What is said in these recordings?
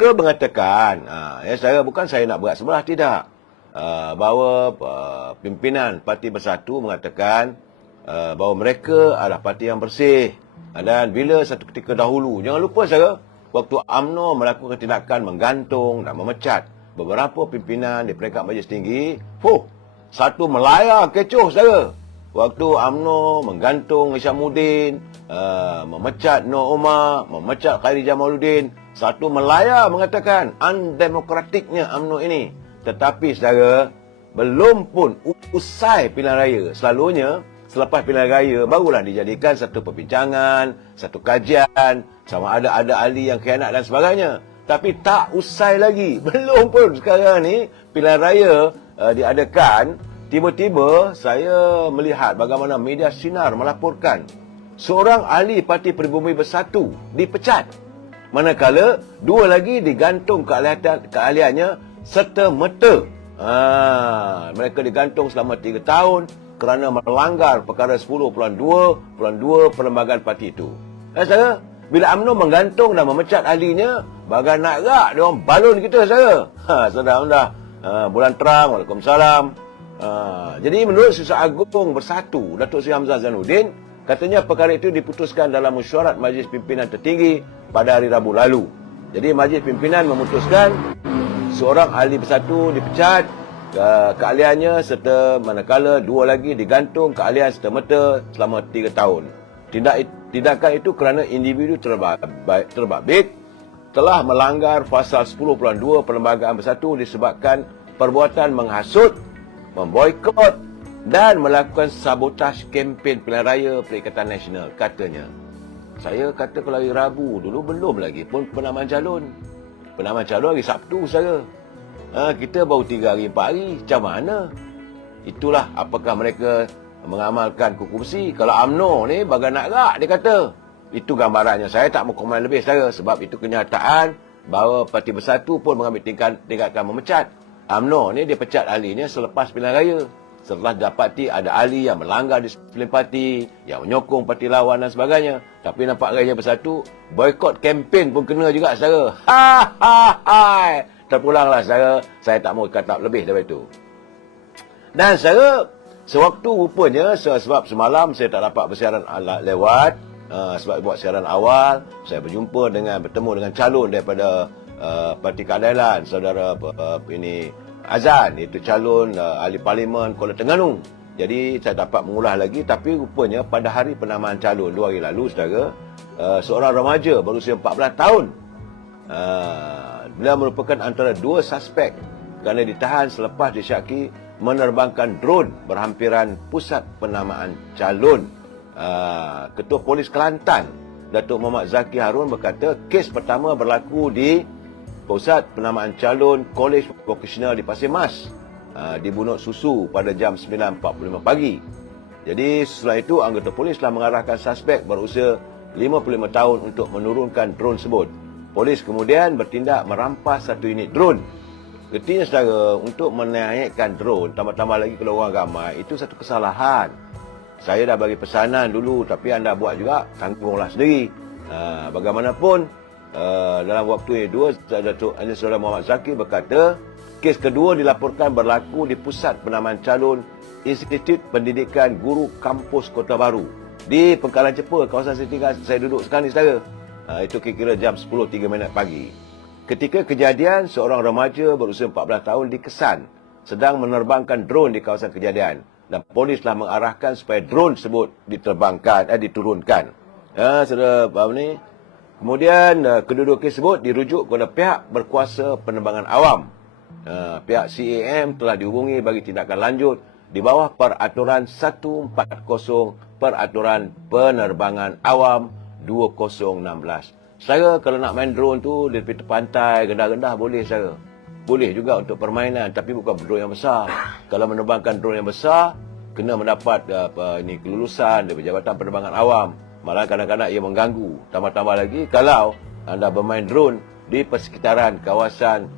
mereka mengatakan, saya bukan saya nak berat sebelah, tidak. Bahawa pimpinan Parti Bersatu mengatakan bahawa mereka adalah parti yang bersih. Dan bila satu ketika dahulu, jangan lupa saudara, waktu UMNO melakukan tindakan menggantung dan memecat beberapa pimpinan di peringkat Majlis Tinggi, satu melayar kecoh saudara. Waktu UMNO menggantung Hishamuddin, memecat Nur Omar, memecat Khairi Jamaluddin, satu melayar mengatakan undemokratiknya UMNO ini. Tetapi saudara, belum pun usai pilihan raya. Selalunya selepas pilihan raya barulah dijadikan satu perbincangan, satu kajian, sama ada ahli yang khianat dan sebagainya. Tapi tak usai lagi. Belum pun sekarang ni pilihan raya diadakan, tiba-tiba saya melihat bagaimana media sinar melaporkan seorang ahli Parti Pribumi Bersatu dipecat. Manakala dua lagi digantung keahliannya serta-merta. Mereka digantung selama 3 tahun kerana melanggar perkara 10.2 perlembagaan parti itu. Saudara, bila UMNO menggantung dan memecat ahlinya, bagai nak rak dia orang balon kita, saudara. Saudara, bulan terang, Waalaikumsalam. Jadi menurut Susah Agung Bersatu, Datuk Seri Hamzah Zainuddin, katanya perkara itu diputuskan dalam mesyuarat Majlis Pimpinan Tertinggi pada hari Rabu lalu. Jadi Majlis Pimpinan memutuskan seorang ahli bersatu dipecat keahliannya, serta manakala dua lagi digantung keahlian serta-merta selama 3 tahun. Tindakan itu kerana individu terbabit telah melanggar pasal 10.2 Perlembagaan Bersatu disebabkan perbuatan menghasut, memboikot dan melakukan sabotaj kempen pilihan raya Perikatan Nasional, katanya. Saya kata kalau hari Rabu dulu belum lagi pun penamaan calon. Penamaan calon hari Sabtu, saudara. Kita baru 3 hari, 4 hari. Macam mana? Itulah apakah mereka mengamalkan kuku besi. Kalau UMNO ni bagai nak rak, dia kata. Itu gambarannya. Saya tak mau komen lebih, saudara. Sebab itu kenyataan bahawa Parti Bersatu pun mengambil tindakan memecat. UMNO ni dia pecat ahlinya selepas pilihan raya. Setelah dapati ada ahli yang melanggar disiplin parti, yang menyokong parti lawan dan sebagainya. Tapi nampak Raya Bersatu, boikot kempen pun kena juga, saudara. Terpulanglah, saudara. Saya tak mau kata lebih daripada itu. Dan saudara, sewaktu rupanya, sebab semalam saya tak dapat bersiaran lewat, sebab buat siaran awal, saya bertemu dengan calon daripada Parti Keadilan, saudara Azan, iaitu calon ahli parlimen Kuala Terengganu. Jadi saya dapat mengulas lagi, tapi rupanya pada hari penamaan calon 2 hari lalu, saudara, seorang remaja berusia 14 tahun, dia merupakan antara 2 suspek kerana ditahan selepas disyaki menerbangkan drone berhampiran pusat penamaan calon. Ketua Polis Kelantan, Datuk Muhammad Zaki Harun, berkata kes pertama berlaku di Pusat Penamaan Calon Kolej Vokasional di Pasir Mas, di Bunut Susu pada jam 9.45 pagi. Jadi setelah itu anggota polis telah mengarahkan suspek berusia 55 tahun untuk menurunkan drone tersebut. Polis kemudian bertindak merampas satu unit drone. Getihnya saudara, untuk menaikkan drone, tambah-tambah lagi kalau orang ramai, itu satu kesalahan. Saya dah bagi pesanan dulu, tapi anda buat juga, tanggunglah sendiri. Bagaimanapun, dalam waktu ini, Datuk Saudara Muhammad Zaki berkata, kes kedua dilaporkan berlaku di Pusat Penamaan Calon Institut Pendidikan Guru Kampus Kota Baru di Pengkalan Cepa, kawasan saya duduk sekarang ni, saudara. Itu kira-kira jam 10.03 pagi. Ketika kejadian, seorang remaja berusia 14 tahun dikesan sedang menerbangkan drone di kawasan kejadian, dan polis telah mengarahkan supaya drone tersebut diturunkan. Saudara faham ni? Kemudian kedua-dua kes tersebut dirujuk kepada pihak berkuasa penerbangan awam. Pihak CAM telah dihubungi bagi tindakan lanjut di bawah Peraturan 140 Peraturan Penerbangan Awam 2016. Saya kalau nak main drone tu di tepi pantai, rendah-rendah boleh saya. Boleh juga untuk permainan, tapi bukan drone yang besar. Kalau menerbangkan drone yang besar, kena mendapat kelulusan dari Jabatan Penerbangan Awam. Malah kadang-kadang ia mengganggu. Tambah-tambah lagi kalau anda bermain drone di persekitaran kawasan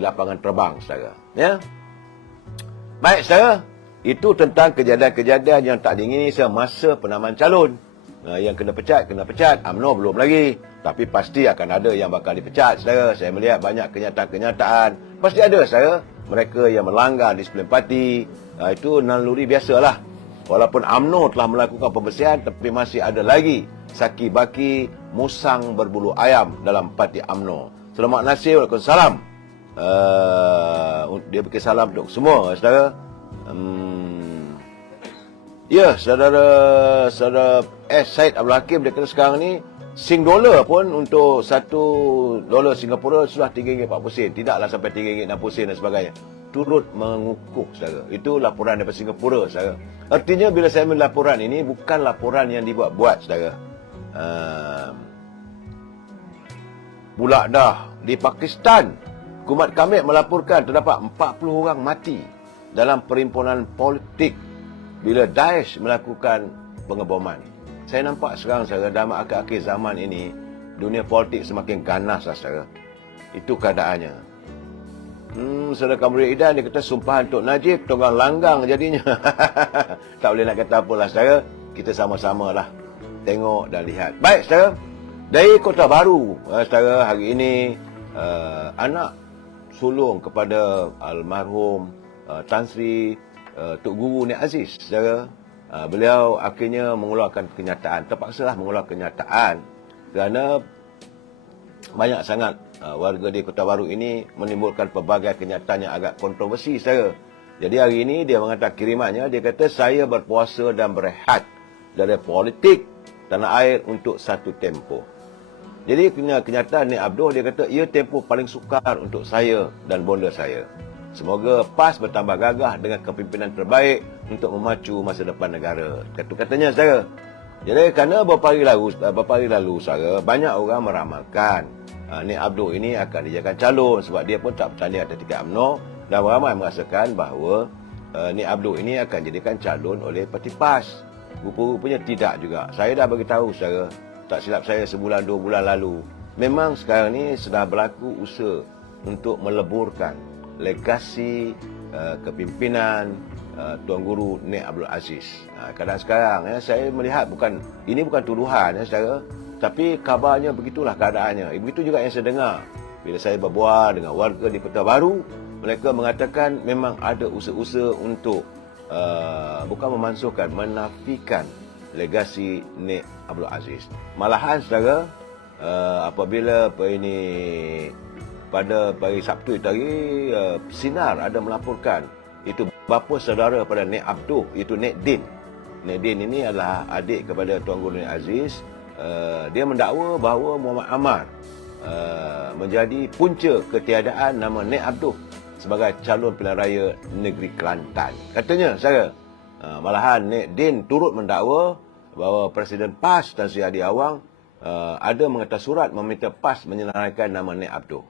lapangan terbang, saudara. Ya. Baik, saudara. Itu tentang kejadian-kejadian yang tak diingini semasa penamaan calon. Yang kena pecat. UMNO belum lagi. Tapi pasti akan ada yang bakal dipecat, saudara. Saya melihat banyak kenyataan-kenyataan. Pasti ada, saudara. Mereka yang melanggar disiplin parti. Itu naluri biasalah. Walaupun UMNO telah melakukan pembersihan, tapi masih ada lagi saki baki musang berbulu ayam dalam parti UMNO. Selamat nasib, Waalaikumsalam. Dia bagi salam untuk semua, saudara. Ya, saudara Syed Abdul Hakim, dia kata sekarang ni $1 pun untuk $1 Singapura sudah RM3.40. Tidaklah sampai RM3.60 dan sebagainya. Turut mengukuh, saudara. Itu laporan daripada Singapura, saudara. Artinya bila saya ambil laporan ini, bukan laporan yang dibuat-buat, saudara. Pula dah di Pakistan, Kumat Kamil melaporkan terdapat 40 orang mati dalam perhimpunan politik bila Daesh melakukan pengeboman. Saya nampak sekarang, saudara, dalam akhir-akhir zaman ini, dunia politik semakin ganas, saudara. Itu keadaannya. Saudara Kamrul Idan, dia kata sumpahan Tok Najib, tonggang langgang jadinya. Tak boleh nak kata apalah, saudara. Kita sama-sama lah tengok dan lihat. Baik, saudara. Dari Kota Baru, saudara, hari ini anak sulung kepada almarhum Tan Sri Tok Guru Nik Aziz, saudara. Beliau akhirnya mengeluarkan kenyataan. Terpaksalah mengeluarkan kenyataan kerana banyak sangat warga di Kota Baru ini menimbulkan pelbagai kenyataan yang agak kontroversi, saudara. Jadi hari ini dia mengatakan kirimannya, dia kata saya berpuasa dan berehat dari politik tanah air untuk satu tempoh. Jadi kenyataan Nik Abdul, dia kata ia tempoh paling sukar untuk saya dan bonda saya. Semoga PAS bertambah gagah dengan kepimpinan terbaik untuk memacu masa depan negara. Katanya, saudara. Jadi kerana beberapa hari lalu, saudara, banyak orang meramalkan Nik Abdul ini akan dijadikan calon sebab dia pun tak bertanding atas tiket UMNO, dan ramai merasakan bahawa Nik Abdul ini akan dijadikan calon oleh parti PAS. Rupa-rupanya tidak juga. Saya dah beritahu, saudara, tak silap saya sebulan 2 bulan lalu, memang sekarang ni sedang berlaku usaha untuk meleburkan legasi kepimpinan Tuan Guru Nik Abdul Aziz. Kadang sekarang saya melihat ini bukan tuduhan, saudara, tapi kabarnya begitulah keadaannya. Begitu juga yang saya dengar bila saya berbual dengan warga di Kota Baru. Mereka mengatakan memang ada usaha-usaha untuk bukan memansuhkan, menafikan legasi Nik Abdul Aziz. Malahan, saudara, apabila pada hari Sabtu itu hari, Sinar ada melaporkan itu bapa saudara pada Nik Abdul, itu Nik Din. Nik Din ini adalah adik kepada Tuan Guru Nik Aziz. Dia mendakwa bahawa Muhammad Ammar menjadi punca ketiadaan nama Nik Abdul sebagai calon pilihan raya negeri Kelantan. Katanya, saudara, malahan Nik Din turut mendakwa bahawa Presiden PAS Tan Sri Hadi Awang ada mengatas surat meminta PAS menyenaraikan nama Nik Abdul.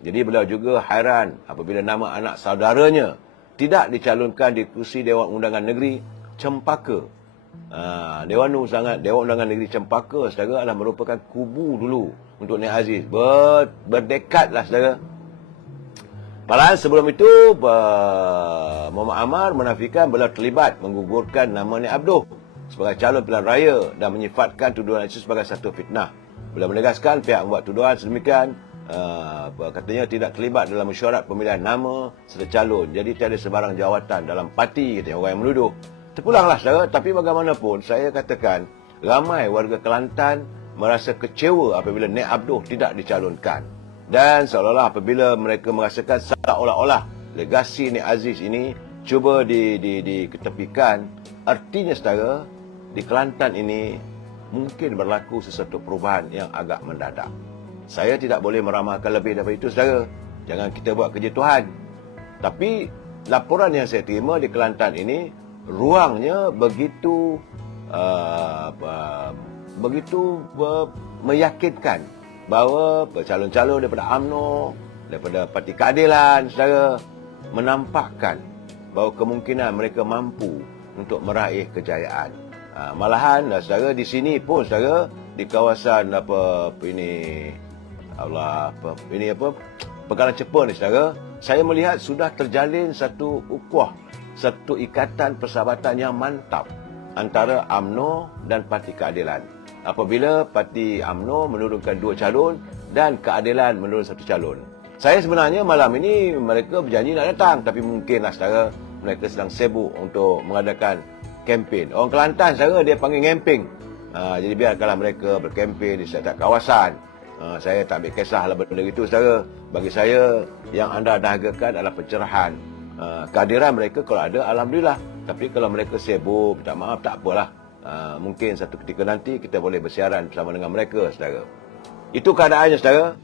Jadi beliau juga hairan apabila nama anak saudaranya tidak dicalonkan di kursi Dewan Undangan Negeri Cempaka. Dewan Undangan Negeri Cempaka, saudara, adalah merupakan kubu dulu untuk Nik Aziz. Berdekatlah, saudara. Malahan sebelum itu, Muhammad Ammar menafikan beliau terlibat menggugurkan nama Nik Abdul sebagai calon pilihan raya dan menyifatkan tuduhan itu sebagai satu fitnah. Beliau menegaskan pihak membuat tuduhan sedemikian katanya tidak terlibat dalam mesyuarat pemilihan nama serta calon. Jadi tiada sebarang jawatan dalam parti, katanya orang yang menuduh. Terpulanglah, saudara, tapi bagaimanapun saya katakan ramai warga Kelantan merasa kecewa apabila Nik Abdul tidak dicalonkan. Dan seolah-olah apabila mereka merasakan seolah-olah legasi Nik Aziz ini cuba diketepikan, artinya, saudara, di Kelantan ini mungkin berlaku sesuatu perubahan yang agak mendadak. Saya tidak boleh meramalkan lebih daripada itu, saudara. Jangan kita buat kerja Tuhan. Tapi laporan yang saya terima di Kelantan ini, ruangnya begitu meyakinkan bahawa calon-calon daripada UMNO, daripada Parti Keadilan, saudara, menampakkan bahawa kemungkinan mereka mampu untuk meraih kejayaan. Malahan, saudara, di sini pun, saudara, di kawasan Pegalan Cepa ni, saudara, saya melihat sudah terjalin satu ukhuwah, satu ikatan persahabatan yang mantap antara UMNO dan Parti Keadilan. Apabila Parti UMNO menurunkan 2 calon dan Keadilan menurunkan 1 calon. Saya sebenarnya malam ini mereka berjanji nak datang, tapi mungkinlah saudara mereka sedang sibuk untuk mengadakan kempen. Orang Kelantan saudara dia panggil camping. Jadi biarkanlah mereka berkempen di setiap kawasan. Saya tak ambil kisahlah benda itu saudara. Bagi saya yang anda dahagakan adalah pencerahan. Kehadiran mereka kalau ada alhamdulillah. Tapi kalau mereka sibuk, minta maaf, tak apalah. Mungkin satu ketika nanti kita boleh bersiaran bersama dengan mereka saudara. Itu keadaannya saudara.